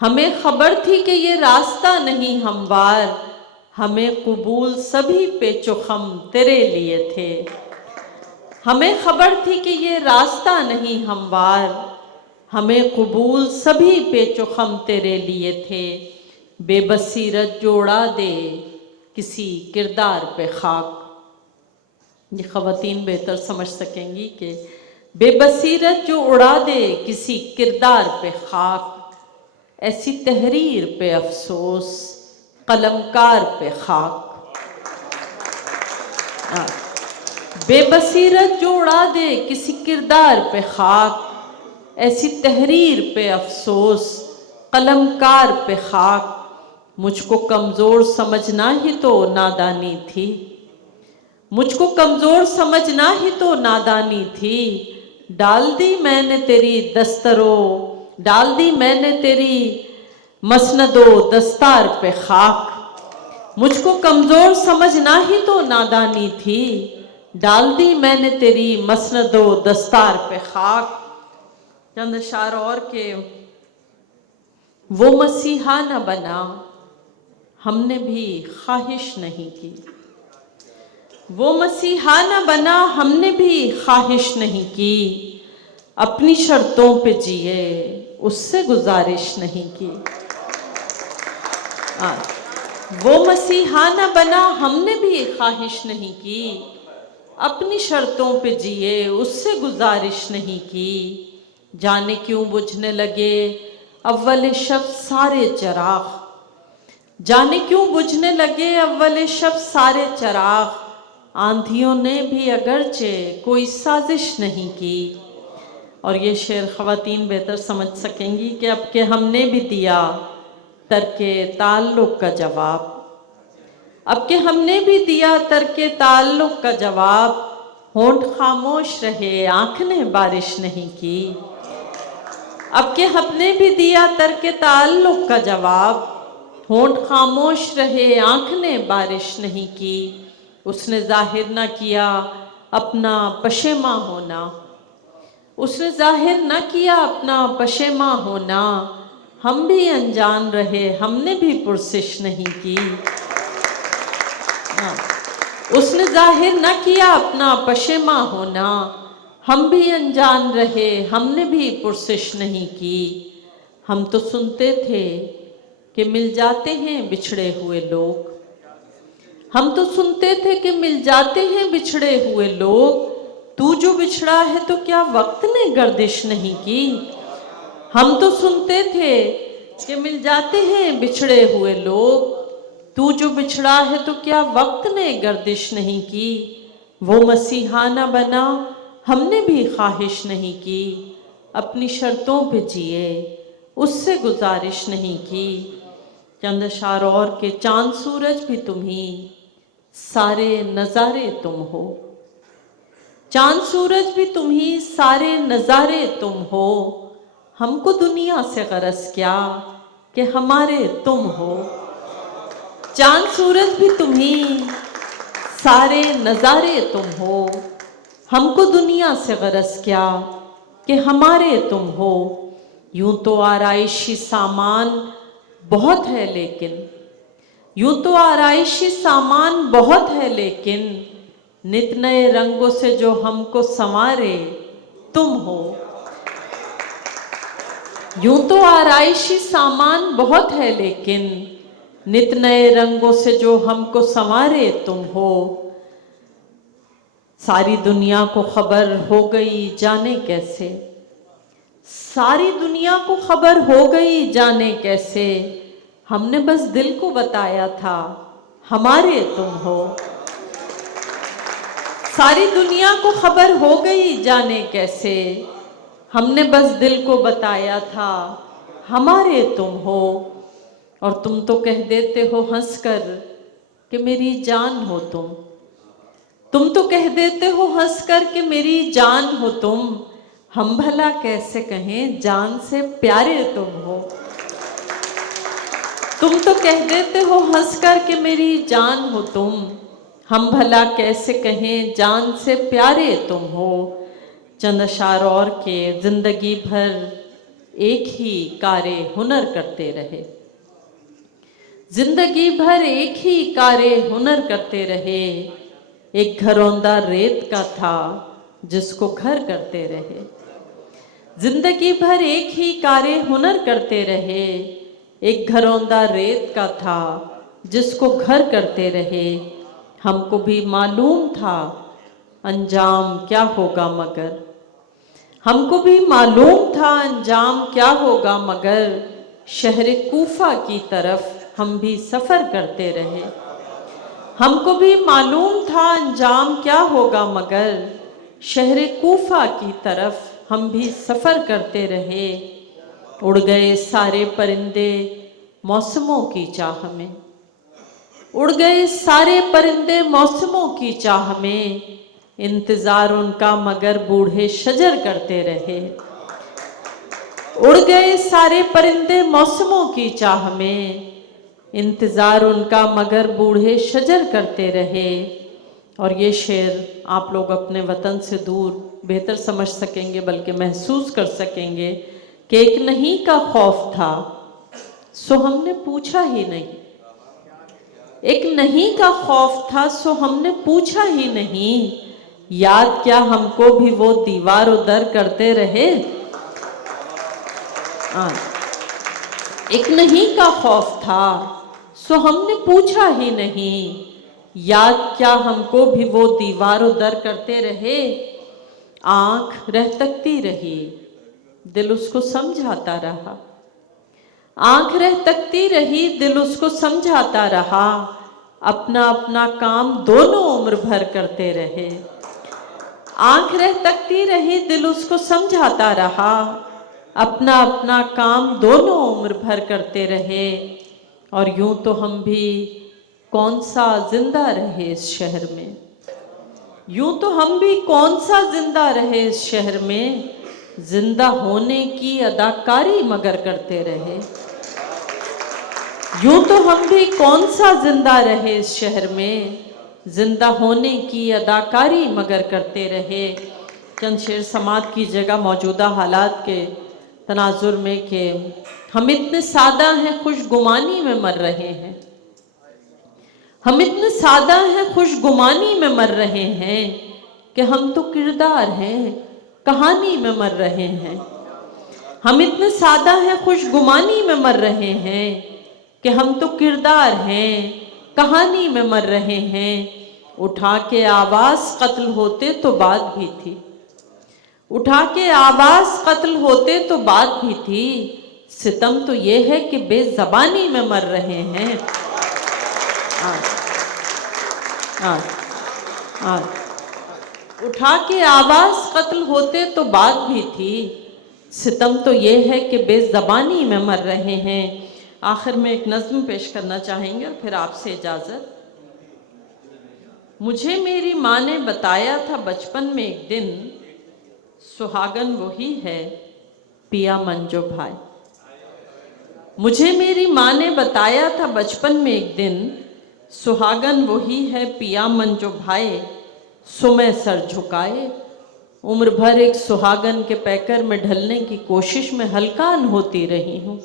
हमें खबर थी कि ये रास्ता नहीं हमवार, हमें कबूल सभी पेचोखम तेरे लिए थे। हमें खबर थी कि ये रास्ता नहीं हमवार, हमें कबूल सभी पेचोखम तेरे लिए थे। बेबसीरत जो उड़ा दे किसी किरदार पे खाक। ये ख़वातीन बेहतर समझ सकेंगी कि बेबसीरत जो उड़ा दे किसी किरदार पे खाक, ऐसी तहरीर पे अफसोस कलमकार पे खाक। बेबसीरत जो उड़ा दे किसी किरदार पे खाक, ऐसी तहरीर पे अफसोस कलमकार पे खाक। मुझको कमज़ोर समझना ही तो नादानी थी, मुझको कमज़ोर समझना ही तो नादानी थी। डाल दी मैंने तेरी दस्तरो, डाल दी मैंने तेरी मसनदो दस्तार पे खाक। मुझको कमज़ोर समझना ही तो नादानी थी, डाल दी मैंने तेरी मसनदो दस्तार पे खाक। चंद अशार और के वो मसीहा न बना हमने भी ख्वाहिश नहीं की, वो मसीहा न बना हमने भी ख्वाहिश नहीं की। अपनी शर्तों पे जिए उससे गुजारिश नहीं की। वो मसीहा न बना हमने भी ख्वाहिश नहीं की, अपनी शर्तों पे जिए उससे गुजारिश नहीं की। जाने क्यों बुझने लगे अव्वल शब सारे चिराग, जाने क्यों बुझने लगे अव्वल शब सारे चिराग। आंधियों ने भी अगरचे कोई साजिश नहीं की। और ये शेर ख़वातीन बेहतर समझ सकेंगी कि अब के हमने भी दिया तर्के ताल्लुक़ का जवाब, अब के हमने भी दिया तर्के ताल्लुक़ का जवाब। होंठ खामोश रहे आँख ने बारिश नहीं की, अब के हमने भी दिया तर्के ताल्लुक़ का जवाब। होंठ खामोश रहे आँख ने बारिश नहीं की। उसने जाहिर न किया अपना पशेमा होना, उसने जाहिर न किया अपना पशेमा होना। हम भी अनजान रहे हमने भी पुरसिश नहीं की। उसने जाहिर न किया अपना पशेमा होना, हम भी अनजान रहे हमने भी पुरसिश नहीं की। हम तो सुनते थे कि मिल जाते हैं बिछड़े हुए लोग, हम तो सुनते थे कि मिल जाते हैं बिछड़े हुए लोग। तू जो बिछड़ा है तो क्या वक्त ने गर्दिश नहीं की। हम तो सुनते थे कि मिल जाते हैं बिछड़े हुए लोग, तू जो बिछड़ा है तो क्या वक्त ने गर्दिश नहीं की। वो मसीहा न बना हमने भी ख्वाहिश नहीं की, अपनी शर्तों पे जिए उससे गुजारिश नहीं की। चंद अशार और के चांद सूरज भी तुम ही, सारे नज़ारे तुम हो। चांद सूरज भी तुम ही, सारे नज़ारे तुम हो। हमको दुनिया से गरज क्या कि हमारे तुम हो। चांद सूरज भी तुम ही, सारे नज़ारे तुम हो। हमको दुनिया से गरज क्या कि हमारे तुम हो। यूं तो आराइशी सामान बहुत है लेकिन, यूं तो आराइशी सामान बहुत है लेकिन, नित नए रंगों से जो हमको संवारे तुम हो। यूं तो आराइशी सामान बहुत है लेकिन, नित नए रंगों से जो हमको संवारे तुम हो। सारी दुनिया को खबर हो गई जाने कैसे, सारी दुनिया को खबर हो गई जाने कैसे। हमने बस दिल को बताया था हमारे तुम हो। सारी दुनिया को खबर हो गई जाने कैसे, हमने बस दिल को बताया था हमारे तुम हो। और तुम तो कह देते हो हंसकर कि मेरी जान हो तुम, तुम तो कह देते हो हंसकर कि मेरी जान हो तुम। हम भला कैसे कहें जान से प्यारे तुम हो। तुम तो कह देते हो हंसकर कि मेरी जान हो तुम, हम भला कैसे कहें जान से प्यारे तुम हो। चंद अशार और के जिंदगी भर एक ही कार्य हुनर करते रहे। जिंदगी भर एक ही कार्य हुनर करते रहे। एक घरौंदा रेत का था जिसको घर करते रहे। जिंदगी भर एक ही कार्य हुनर करते रहे। एक घरौंदा रेत का था जिसको घर करते रहे। हमको भी मालूम था अंजाम क्या होगा मगर, हमको भी मालूम था अंजाम क्या होगा मगर, शहर कूफा की तरफ हम भी सफ़र करते रहे। हमको भी मालूम था अंजाम क्या होगा मगर, शहर कूफा की तरफ हम भी सफ़र करते रहे। उड़ गए सारे परिंदे मौसमों की चाह में, उड़ गए सारे परिंदे मौसमों की चाह में, इंतज़ार उनका मगर बूढ़े शजर करते रहे। उड़ गए सारे परिंदे मौसमों की चाह में, इंतज़ार उनका मगर बूढ़े शजर करते रहे। और ये शेर आप लोग अपने वतन से दूर बेहतर समझ सकेंगे, बल्कि महसूस कर सकेंगे कि एक नहीं का खौफ था सो हमने पूछा ही नहीं। एक नहीं का खौफ था सो हमने पूछा ही नहीं। याद क्या हमको भी वो दीवार उदर करते रहे। एक नहीं का खौफ था सो हमने पूछा ही नहीं। याद क्या हमको भी वो दीवार उदर करते रहे। आंख रह तकती रही, दिल उसको समझाता रहा। आंख रह तकती रही, दिल उसको समझाता रहा। अपना अपना काम दोनों उम्र भर करते रहे। आंख रह तकती रही, दिल उसको समझाता रहा। अपना अपना काम दोनों उम्र भर करते रहे। और यूं तो हम भी कौन सा जिंदा रहे इस शहर में, यूं तो हम भी कौन सा जिंदा रहे इस शहर में, जिंदा होने की अदाकारी मगर करते रहे। यूं तो हम भी कौन सा जिंदा रहे इस शहर में, जिंदा होने की अदाकारी मगर करते रहे। चंद शेर समात की जगह मौजूदा हालात के तनाजुर में कि हम इतने सादा हैं खुशगुमानी में मर रहे हैं। हम इतने सादा हैं खुशगुमानी में मर रहे हैं कि हम तो किरदार हैं कहानी में मर रहे हैं। हम इतने सादा हैं खुशगुमानी में मर रहे हैं कि हम तो किरदार हैं कहानी में मर रहे हैं। उठा के आवाज़ कत्ल होते तो बात भी थी, उठा के आवाज़ कत्ल होते तो बात भी थी। सितम तो ये है कि बेज़बानी में मर रहे हैं। उठा के आवाज़ कत्ल होते तो बात भी थी। सितम तो ये है कि बेज़बानी में मर रहे हैं। आखिर में एक नज़्म पेश करना चाहेंगे और फिर आपसे इजाज़त। मुझे मेरी माँ ने बताया था बचपन में एक दिन, सुहागन वही है पिया मंजो भाई। मुझे मेरी माँ ने बताया था बचपन में एक दिन, सुहागन वही है पिया मंजो भाई। सो मैं सर झुकाए उम्र भर एक सुहागन के पैकर में ढलने की कोशिश में हलकान होती रही हूँ।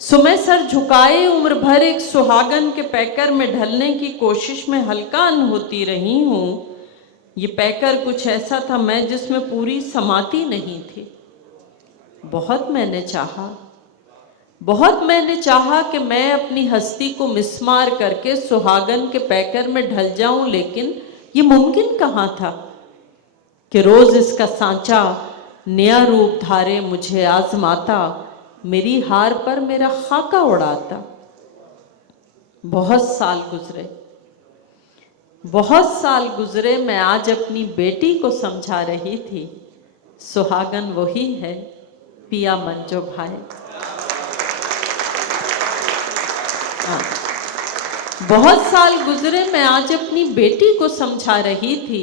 सो मैं सर झुकाए उम्र भर एक सुहागन के पैकर में ढलने की कोशिश में हलकान होती रही हूँ। ये पैकर कुछ ऐसा था मैं जिसमें पूरी समाती नहीं थी। बहुत मैंने चाहा, बहुत मैंने चाहा कि मैं अपनी हस्ती को मिस्मार करके सुहागन के पैकर में ढल जाऊं, लेकिन ये मुमकिन कहाँ था कि रोज़ इसका सांचा नया रूप धारे मुझे आजमाता, मेरी हार पर मेरा खाका उड़ाता। बहुत साल गुजरे, बहुत साल गुजरे, मैं आज अपनी बेटी को समझा रही थी सुहागन वही है पिया मंजो भाई। बहुत साल गुजरे, मैं आज अपनी बेटी को समझा रही थी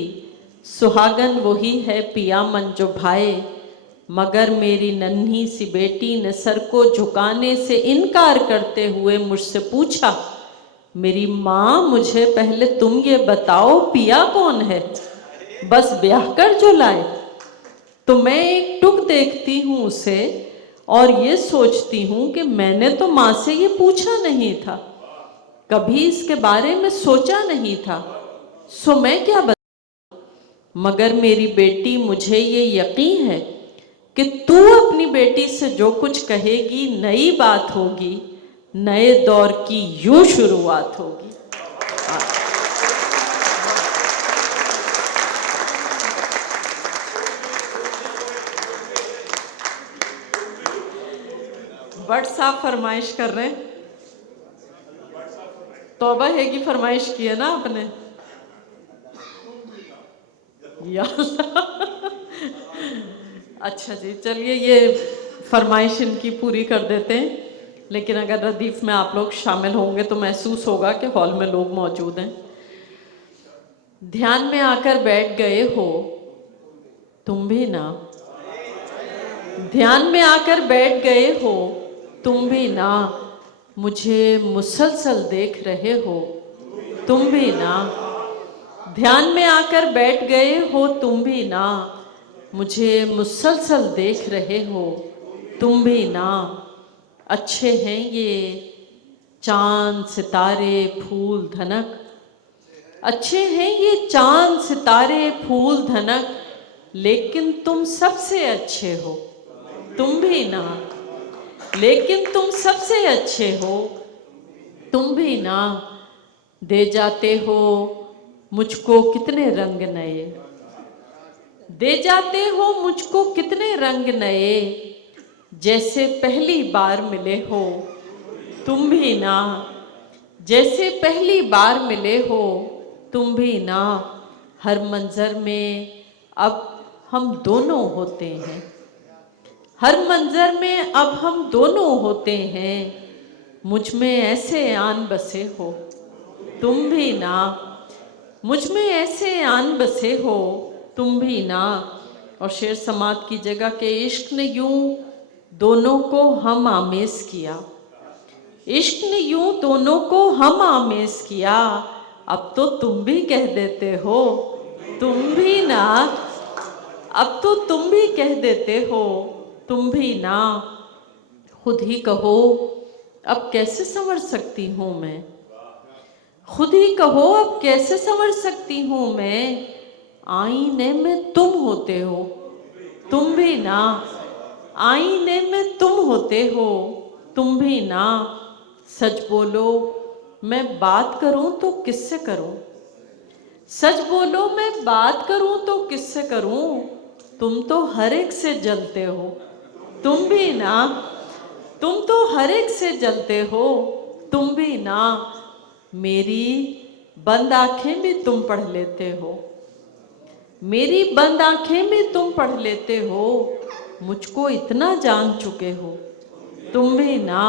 सुहागन वही है पिया मंजो भाई। मगर मेरी नन्ही सी बेटी ने सर को झुकाने से इनकार करते हुए मुझसे पूछा, मेरी माँ मुझे पहले तुम ये बताओ पिया कौन है, बस ब्याह कर जो लाए। तो मैं एक टुक देखती हूँ उसे, और ये सोचती हूँ कि मैंने तो माँ से ये पूछा नहीं था, कभी इसके बारे में सोचा नहीं था, सो मैं क्या बताऊँ। मगर मेरी बेटी, मुझे ये यकीन है कि तू अपनी बेटी से जो कुछ कहेगी नई बात होगी, नए दौर की यूं शुरुआत होगी। बट साहब फरमाइश कर रहे हैं, तौबा है की फरमाइश की है ना आपने, या अच्छा जी, चलिए ये फरमाइश इनकी पूरी कर देते हैं। लेकिन अगर रदीफ में आप लोग शामिल होंगे तो महसूस होगा कि हॉल में लोग मौजूद हैं। ध्यान में आकर बैठ गए हो तुम भी ना, ध्यान में आकर बैठ गए हो तुम भी ना, मुझे मुसलसल देख रहे हो तुम भी ना, ध्यान में आकर बैठ गए हो तुम भी ना, मुझे मुसलसल देख रहे हो तुम भी ना। अच्छे हैं ये चांद सितारे फूल धनक, अच्छे हैं ये चांद सितारे फूल धनक, लेकिन तुम सबसे अच्छे हो तुम भी ना, लेकिन तुम सबसे अच्छे हो तुम भी ना। दे जाते हो मुझको कितने रंग नए, दे जाते हो मुझको कितने रंग नए, जैसे पहली बार मिले हो तुम भी ना, जैसे पहली बार मिले हो तुम भी ना। हर मंजर में अब हम दोनों होते हैं, हर मंजर में अब हम दोनों होते हैं, मुझ में ऐसे आन बसे हो तुम भी ना, मुझ में ऐसे आन बसे हो तुम भी ना। और शेर समात की जगह के इश्क ने यूं दोनों को हम आमेज किया, इश्क ने यूं दोनों को हम आमेज किया, अब तो तुम भी कह देते हो तुम भी ना, अब तो तुम भी कह देते हो तुम भी ना। खुद ही कहो अब कैसे समझ सकती हूँ मैं, खुद ही कहो अब कैसे समझ सकती हूँ मैं, आईने में तुम होते हो तुम भी ना, आईने में तुम होते हो तुम भी ना। सच बोलो मैं बात करूं तो किससे करूं, सच बोलो मैं बात करूं तो किससे करूं, तुम तो हर एक से जलते हो तुम भी ना, तुम तो हर एक से जलते हो तुम भी ना। मेरी बंद आंखें भी तुम पढ़ लेते हो, मेरी बंद आंखें भी तुम पढ़ लेते हो, मुझको इतना जान चुके हो तुम भी ना।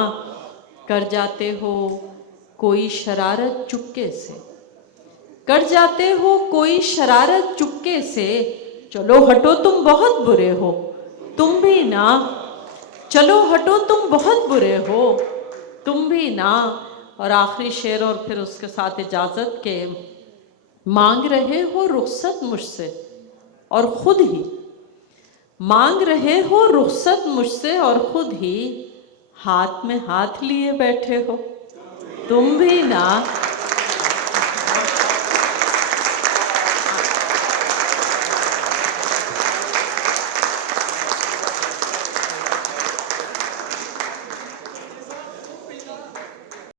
कर जाते हो कोई शरारत चुपके से, कर जाते हो कोई शरारत चुपके से, चलो हटो तुम बहुत बुरे हो तुम भी ना, चलो हटो तुम बहुत बुरे हो तुम भी ना। और आखिरी शेर और फिर उसके साथ इजाज़त के, मांग रहे हो रुखसत मुझसे और खुद ही, मांग रहे हो रुखसत मुझसे और खुद ही हाथ में हाथ लिए बैठे हो तुम भी ना।